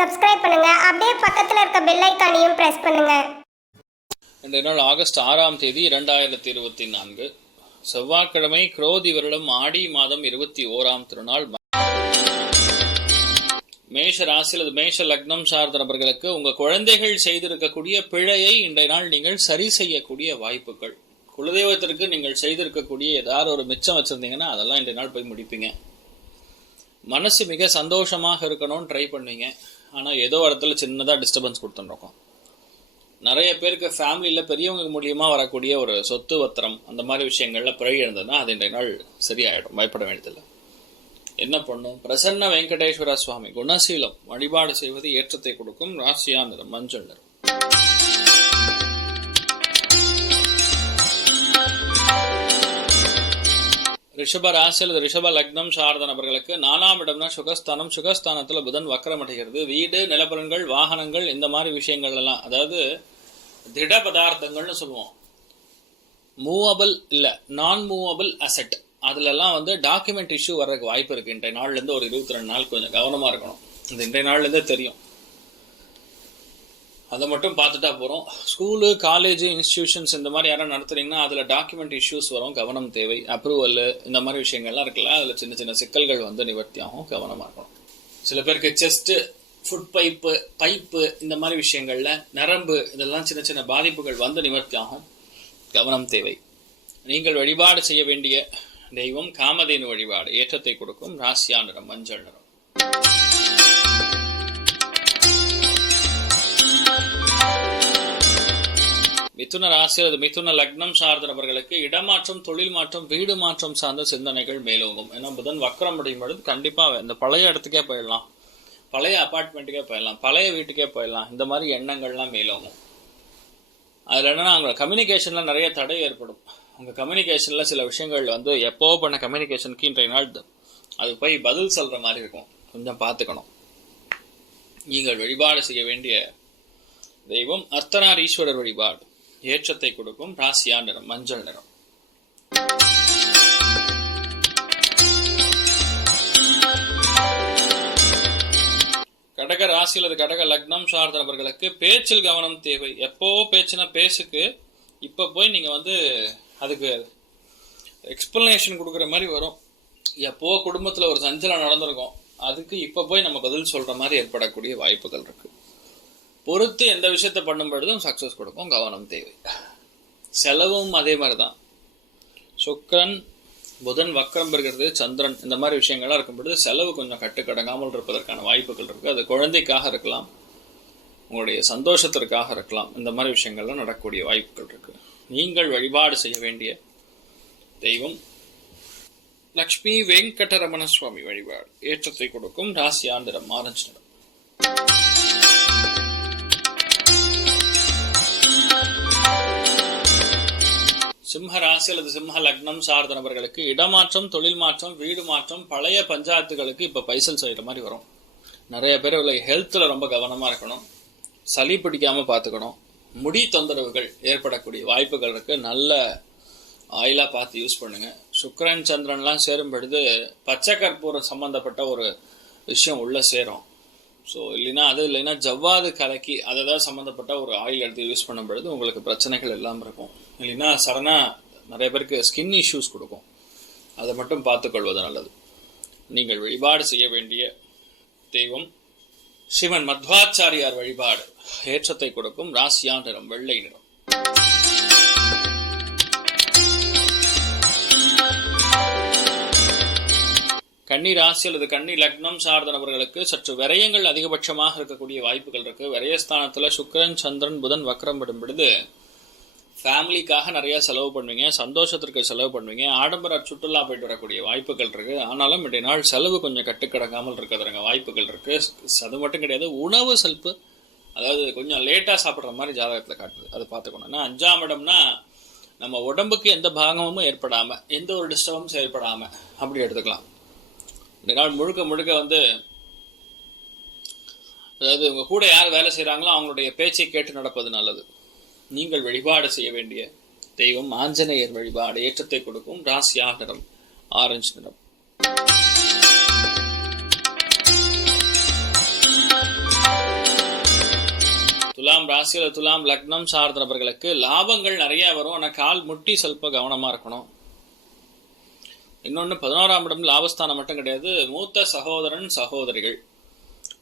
Subscribe பண்ணுங்க. அப்படியே பக்கத்துல இருக்க பெல் ஐக்கானையும் பிரஸ் பண்ணுங்க. இன்றைய நாள் ஆகஸ்ட் ஆறாம் தேதி இரண்டாயிரத்தி இருபத்தி நான்கு செவ்வாய்க்கிழமை குரோதி வருடம் ஆடி மாதம் இருபத்தி ஓராம் திருநாள். மேஷ ராசி அல்லது மேஷ லக்னம் சார்ந்த நபர்களுக்கு உங்க குழந்தைகள் செய்திருக்கக்கூடிய பிழையை இன்றைய நாள் நீங்கள் சரி செய்யக்கூடிய வாய்ப்புகள். குலதெய்வத்திற்கு நீங்கள் செய்திருக்கக்கூடிய ஏதாவது ஒரு மிச்சம் வச்சிருந்தீங்கன்னா அதெல்லாம் இன்றைய நாள் போய் முடிப்பீங்க. மனசு மிக சந்தோஷமாக இருக்கணும்னு ட்ரை பண்ணுவீங்க. ஆனால் ஏதோ இடத்துல சின்னதாக டிஸ்டர்பன்ஸ் கொடுத்துருக்கோம் நிறைய பேருக்கு ஃபேமிலியில் பெரியவங்க மூலியமாக வரக்கூடிய ஒரு சொத்து பத்திரம் அந்த மாதிரி விஷயங்களில் பிறகு இருந்ததுன்னா அது இன்றைய நாள் சரியாயிடும். பயப்பட வேண்டியதில்லை. என்ன பண்ணும் பிரசன்ன வெங்கடேஸ்வர சுவாமி. குணசீலம். வழிபாடு செய்வது ஏற்றத்தை கொடுக்கும். ராசியா நிறம் மஞ்சள் நிறம். ரிஷப ராசி அல்லது ரிஷப லக்னம் சார்ந்த நபர்களுக்கு நாலாம் இடம்னா சுகஸ்தானம் சுகஸ்தானத்துல புதன் வக்கரம் அடைகிறது. வீடு நிலப்பரன்கள் வாகனங்கள் இந்த மாதிரி விஷயங்கள் எல்லாம். அதாவது திட பதார்த்தங்கள்னு சொல்லுவோம். மூவபிள் இல்லை நான் மூவபிள் அசெட் அதுலலாம் வந்து டாக்குமெண்ட் இஷ்யூ வர்றதுக்கு வாய்ப்பு இருக்கு. இன்றைய நாள்ல இருந்து ஒரு இருபத்தி ரெண்டு நாள் கொஞ்சம் கவனமா இருக்கணும். இது இன்றைய நாள்ல இருந்தே தெரியும். அதை மட்டும் பார்த்துட்டா போகிறோம் ஸ்கூலு காலேஜ் இன்ஸ்டியூஷன்ஸ் இந்த மாதிரி யாரும் நடத்துறீங்கன்னா அதில் டாக்குமெண்ட் இஷ்யூஸ் வரும் கவனம் தேவை அப்ரூவல் இந்த மாதிரி விஷயங்கள்லாம் இருக்குல்ல அதில் சின்ன சின்ன சிக்கல்கள் வந்து நிவர்த்தி ஆகும் கவனமாக இருக்கணும். சில பேருக்கு செஸ்ட்டு ஃபுட் பைப்பு பைப்பு இந்த மாதிரி விஷயங்களில் நரம்பு இதெல்லாம் சின்ன சின்ன பாதிப்புகள் வந்து நிவர்த்தி ஆகும். கவனம் தேவை. நீங்கள் வழிபாடு செய்ய வேண்டிய தெய்வம் காமதேனு வழிபாடு ஏற்றத்தை கொடுக்கும் ராசியா நிறம் மஞ்சள் நிறம். மிதுன ராசி அல்லது மிதுன லக்னம் சார்ந்த நபர்களுக்கு இடமாற்றம் தொழில் மாற்றம் வீடு மாற்றம் சார்ந்த சிந்தனைகள் மேலோங்கும். ஏன்னா புதன் வக்கரம் அடையும் பொழுது கண்டிப்பாக இந்த பழைய இடத்துக்கே போயிடலாம். பழைய அப்பார்ட்மெண்ட்டுக்கே போயிடலாம். பழைய வீட்டுக்கே போயிடலாம். இந்த மாதிரி எண்ணங்கள்லாம் மேலோங்கும். அதில் என்னன்னா அவங்க கம்யூனிகேஷன்ல நிறைய தடை ஏற்படும். உங்க கம்யூனிகேஷன்ல சில விஷயங்கள் வந்து எப்போ பண்ண கம்யூனிகேஷனுக்கு இன்றைய நாள் அது போய் பதில் சொல்ற மாதிரி இருக்கும். கொஞ்சம் பார்த்துக்கணும். நீங்கள் வழிபாடு செய்ய வேண்டிய தெய்வம் அர்த்தனார் ஈஸ்வரர் வழிபாடு. ஏற்றத்தை கொடுக்கும் ராசியா நிறம் மஞ்சள் நிறம். கடக ராசி அல்லது கடக லக்னம் சார்ந்த நபர்களுக்கு பேச்சில் கவனம் தேவை. எப்போ பேச்சுனா பேசுக்கு இப்போ போய் நீங்கள் வந்து அதுக்கு எக்ஸ்பிளனேஷன் கொடுக்குற மாதிரி வரும். எப்போ குடும்பத்தில் ஒரு சஞ்சலம் நடந்திருக்கும் அதுக்கு இப்போ போய் நம்ம பதில் சொல்கிற மாதிரி ஏற்படக்கூடிய வாய்ப்புகள் இருக்குது பொறுத்து எந்த விஷயத்த பண்ணும் பொழுதும் சக்ஸஸ் கொடுக்கும் கவனம் தேவை. செலவும் அதே மாதிரி தான் சுக்கரன் புதன் வக்கரம் பெறுகிறது சந்திரன் இந்த மாதிரி விஷயங்கள்லாம் இருக்கும் பொழுது செலவு கொஞ்சம் கட்டுக்கடங்காமல் இருப்பதற்கான வாய்ப்புகள் இருக்குது அது குழந்தைக்காக இருக்கலாம் உங்களுடைய சந்தோஷத்திற்காக இருக்கலாம் இந்த மாதிரி விஷயங்கள்லாம் நடக்கக்கூடிய வாய்ப்புகள் இருக்குது நீங்கள் வழிபாடு செய்ய வேண்டிய தெய்வம் லக்ஷ்மி வெங்கடரமண சுவாமி வழிபாடு ஏற்றத்தை கொடுக்கும் ராசியாந்திரம் ஆரஞ்சு நிறம். சிம்ம ராசி அல்லது சிம்ம லக்னம் சார்ந்த நபர்களுக்கு இடமாற்றம் தொழில் மாற்றம் வீடு மாற்றம் பழைய பஞ்சாயத்துகளுக்கு இப்போ பைசல் செய்கிற மாதிரி வரும். நிறைய பேர் உள்ள ஹெல்த்தில் ரொம்ப கவனமாக இருக்கணும். சளி பிடிக்காமல் பார்த்துக்கணும் முடி தொந்தரவுகள் ஏற்படக்கூடிய வாய்ப்புகள் இருக்குது நல்ல ஆயிலாக பார்த்து யூஸ் பண்ணுங்கள் சுக்கரன் சந்திரன்லாம் சேரும் பொழுது பச்சை கற்பூரம் சம்மந்தப்பட்ட ஒரு விஷயம் உள்ளே சேரும். ஸோ இல்லைன்னா அது இல்லைன்னா ஜவ்வாது கலக்கி அதை தான் சம்மந்தப்பட்ட ஒரு ஆயில் எடுத்து யூஸ் பண்ணும் பொழுது உங்களுக்கு பிரச்சனைகள் எல்லாம் இருக்கும். இல்லைன்னா சடனாக நிறைய பேருக்கு ஸ்கின் இஷ்யூஸ் கொடுக்கும். அதை மட்டும் பார்த்துக்கொள்வது நல்லது. நீங்கள் வழிபாடு செய்ய வேண்டிய தெய்வம் சிவன் மத்வாச்சாரியார் வழிபாடு ஏற்றத்தை கொடுக்கும். ராசியா நிறம் வெள்ளை நிறம். கன்னி ராசி அல்லது கன்னி லக்னம் சார்ந்த நபர்களுக்கு சற்று விரயங்கள் அதிகபட்சமாக இருக்கக்கூடிய வாய்ப்புகள் இருக்கு. விரயஸ்தானத்துல சுக்கிரன் சந்திரன் புதன் வக்கரம் படும் பொழுது ஃபேமிலிக்காக நிறைய செலவு பண்ணுவீங்க சந்தோஷத்திற்கு செலவு பண்ணுவீங்க ஆடம்பர சுற்றுலா போயிட்டு வரக்கூடிய வாய்ப்புகள் இருக்கு. ஆனாலும் இன்றைய நாள் செலவு கொஞ்சம் கட்டுக்கடங்காமல் இருக்கிறதுங்க வாய்ப்புகள் இருக்கு. அது மட்டும் கிடையாது உணவு செல்ப்பு அதாவது கொஞ்சம் லேட்டாக சாப்பிட்ற மாதிரி ஜாதகத்தில் காட்டுது. அதை பார்த்துக்கணும். ஏன்னா அஞ்சாம் இடம்னா நம்ம உடம்புக்கு எந்த பாகமும் ஏற்படாமல் எந்த ஒரு டிஸ்டர்பும் ஏற்படாமல் அப்படி எடுத்துக்கலாம். இந்த நாள் முழுக்க முழுக்க வந்து அதாவது உங்க கூட யார் வேலை செய்றாங்களோ அவங்களுடைய பேச்சை கேட்டு நடப்பது நல்லது நீங்கள் வழிபாடு செய்ய வேண்டிய தெய்வம் ஆஞ்சநேயர் வழிபாடு ஏற்றத்தை கொடுக்கும் ராசியா நிறம் ஆரஞ்சு நிறம் துலாம் ராசியில் துலாம் லக்னம் சார்ந்த நபர்களுக்கு லாபங்கள் நிறைய வரும் ஆனால் கால் முட்டி ಸ್ವಲ್ಪ கவனமா இருக்கணும் இன்னொன்று பதினோராம் இடம் லாபஸ்தானம் மட்டும் கிடையாது மூத்த சகோதரன் சகோதரிகள்.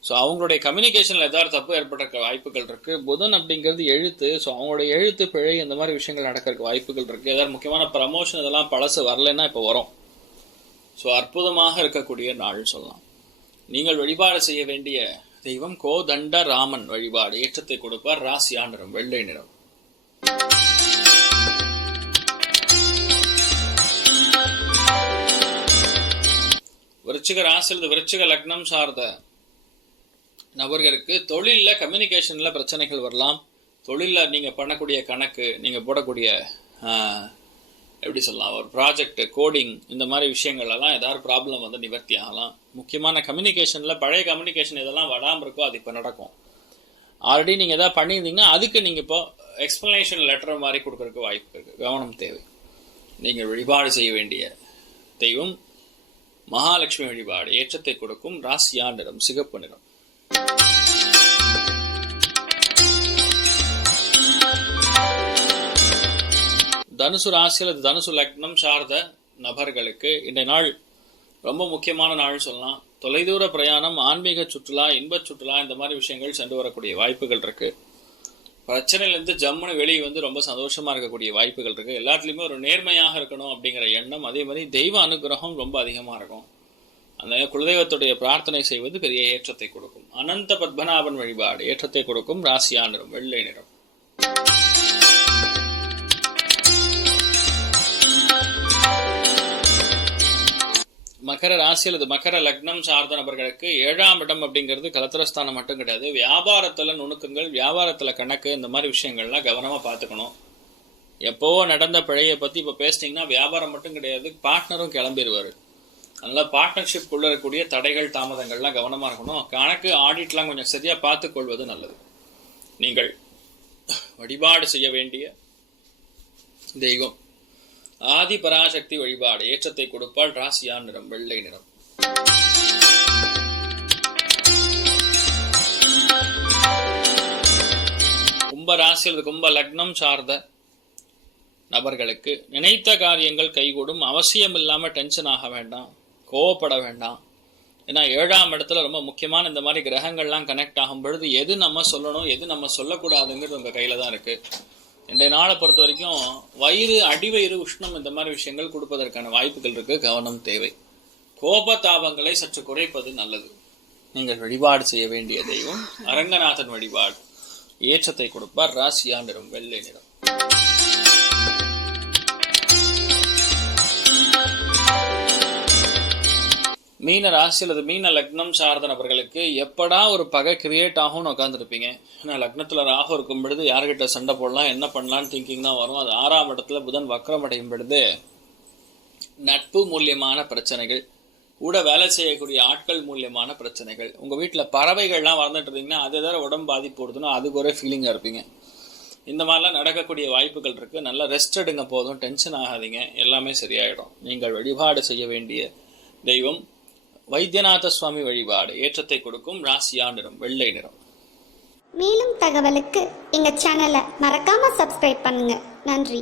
ஸோ அவங்களுடைய கம்யூனிகேஷனில் ஏதாவது தப்பு ஏற்பட்ட வாய்ப்புகள் இருக்குது புதன் அப்படிங்கிறது எழுத்து. ஸோ அவங்களுடைய எழுத்து பிழை இந்த மாதிரி விஷயங்கள் நடக்கிறதுக்கு வாய்ப்புகள் இருக்குது ஏதாவது முக்கியமான ப்ரமோஷன் இதெல்லாம் பழசு வரலைன்னா இப்போ வரும். ஸோ அற்புதமாக இருக்கக்கூடிய நாள் சொல்லலாம். நீங்கள் வழிபாடு செய்ய வேண்டிய தெய்வம் கோதண்ட ராமன் வழிபாடு. ஏற்றத்தை கொடுப்பார். ராசியா நிறம் வெள்ளை நிறம். விருச்சிக ராசியில் விருச்சிக லக்னம் சார்ந்த நபர்களுக்கு தொழிலில் கம்யூனிகேஷனில் பிரச்சனைகள் வரலாம். தொழிலில் நீங்கள் பண்ணக்கூடிய கணக்கு நீங்கள் போடக்கூடிய எப்படி சொல்லலாம் ஒரு ப்ராஜெக்ட் கோடிங் இந்த மாதிரி விஷயங்கள் எல்லாம் ஏதாவது ப்ராப்ளம் வந்து நிவர்த்தி ஆகலாம். முக்கியமான கம்யூனிகேஷனில் பழைய கம்யூனிகேஷன் இதெல்லாம் வராமல் இருக்கோ அது இப்போ நடக்கும். ஆல்ரெடி நீங்கள் எதாவது பண்ணியிருந்தீங்கன்னா அதுக்கு நீங்கள் இப்போ எக்ஸ்பிளனேஷன் லெட்டர் மாதிரி கொடுக்கறதுக்கு வாய்ப்பு இருக்குது கவனம் தேவை. நீங்கள் வழிபாடு செய்ய வேண்டிய தெய்வம் மகாலட்சுமி வழிபாடு ஏற்றத்தை கொடுக்கும் ராசியா நிறம் சிகப்பு நிறம். தனுசு ராசி அல்லது தனுசு லக்னம் சார்ந்த நபர்களுக்கு இன்றைய நாள் ரொம்ப முக்கியமான நாள் சொல்லலாம். தொலைதூர பிரயாணம் ஆன்மீக சுற்றுலா இன்பச் சுற்றுலா இந்த மாதிரி விஷயங்கள் சென்று வரக்கூடிய வாய்ப்புகள் இருக்குது பிரச்சனையிலேருந்து ஜம்முன்னு வெளியே வந்து ரொம்ப சந்தோஷமா இருக்கக்கூடிய வாய்ப்புகள் இருக்கு. எல்லாத்துலேயுமே ஒரு நேர்மையாக இருக்கணும் அப்படிங்கிற எண்ணம். அதே மாதிரி தெய்வ அனுகிரகம் ரொம்ப அதிகமாக இருக்கும். அந்த குலதெய்வத்துடைய பிரார்த்தனை செய்வது பெரிய ஏற்றத்தை கொடுக்கும். அனந்த பத்மநாபன் வழிபாடு ஏற்றத்தை கொடுக்கும். ராசியா நிறம் வெள்ளை நிறம். மகர ராசி அல்லது மகர லக்னம் சார்ந்த நபர்களுக்கு ஏழாம் இடம் அப்படிங்கிறது கலத்திரஸ்தானம் மட்டும் கிடையாது. வியாபாரத்தில் நுணுக்கங்கள் வியாபாரத்தில் கணக்கு இந்த மாதிரி விஷயங்கள்லாம் கவனமாக பார்த்துக்கணும். எப்போ நடந்த பிழையை பற்றி இப்போ பேசுனீங்கன்னா வியாபாரம் மட்டும் கிடையாது பார்ட்னரும் கிளம்பிடுவார் அதனால் பார்ட்னர்ஷிப் உள்ள இருக்கக்கூடிய தடைகள் தாமதங்கள்லாம் கவனமாக இருக்கணும். கணக்கு ஆடிட்லாம் கொஞ்சம் சரியாக பார்த்து கொள்வது நல்லது. நீங்கள் வழிபாடு செய்ய வேண்டிய தெய்வம். ஆதி பராசக்தி வழிபாடு ஏற்றத்தை கொடுப்பால் ராசியான் நிறம் வெள்ளை நிறம். கும்ப ராசி அல்லது கும்ப லக்னம் சார்ந்த நபர்களுக்கு நினைத்த காரியங்கள் கைகூடும். அவசியம் இல்லாம டென்ஷன் ஆக வேண்டாம். கோவப்பட வேண்டாம். ஏன்னா ஏழாம் இடத்துல ரொம்ப முக்கியமான இந்த மாதிரி கிரகங்கள்லாம் கனெக்ட் ஆகும் பொழுது எது நம்ம சொல்லணும் எது நம்ம சொல்லக்கூடாதுங்கிறது உங்க கையில தான் இருக்கு. இன்றைய நாளை பொறுத்த வரைக்கும் வயிறு அடிவயிறு உஷ்ணம் இந்த மாதிரி விஷயங்கள் கொடுப்பதற்கான வாய்ப்புகள் இருக்கு. கவனம் தேவை. கோபதாபங்களை சற்று குறைப்பது நல்லது. நீங்கள் வழிபாடு செய்ய வேண்டிய தெய்வம். அரங்கநாதன் வழிபாடு. ஏற்றத்தை கொடுப்பார். ராசியா நிறம் வெள்ளை நிறம். மீன ராசி அல்லது மீன லக்னம் சார்ந்த நபர்களுக்கு எப்படா ஒரு பகை கிரியேட் ஆகும்னு உட்காந்துருப்பீங்க ஏன்னா லக்னத்தில் ராகு இருக்கும் பொழுது யார்கிட்ட சண்டை போடலாம் என்ன பண்ணலாம்னு திங்கிங் தான் வரும். அது ஆறாம் இடத்துல புதன் வக்ரம் அடையும் பொழுது நட்பு மூலியமான பிரச்சனைகள் கூட வேலை செய்யக்கூடிய ஆட்கள் மூலியமான பிரச்சனைகள் உங்கள் வீட்டில் பறவைகள்லாம் வளர்ந்துட்டு இருந்தீங்கன்னா அது ஏதாவது உடம்பு பாதிப்பு போடுதுன்னா அதுக்கு ஒரே ஃபீலிங்காக இருப்பீங்க. இந்த மாதிரிலாம் நடக்கக்கூடிய வாய்ப்புகள் இருக்குது நல்லா ரெஸ்ட் எடுங்க போதும் டென்ஷன் ஆகாதீங்க. எல்லாமே சரியாயிடும். நீங்கள் வழிபாடு செய்ய வேண்டிய தெய்வம் வைத்தியநாத சுவாமி வழிபாடு ஏற்றத்தை கொடுக்கும் ராசியா நிறம் வெள்ளை நிறம் மேலும் தகவலுக்கு எங்கள் சேனலை மறக்காமல் சப்ஸ்கிரைப் பண்ணுங்கள் நன்றி.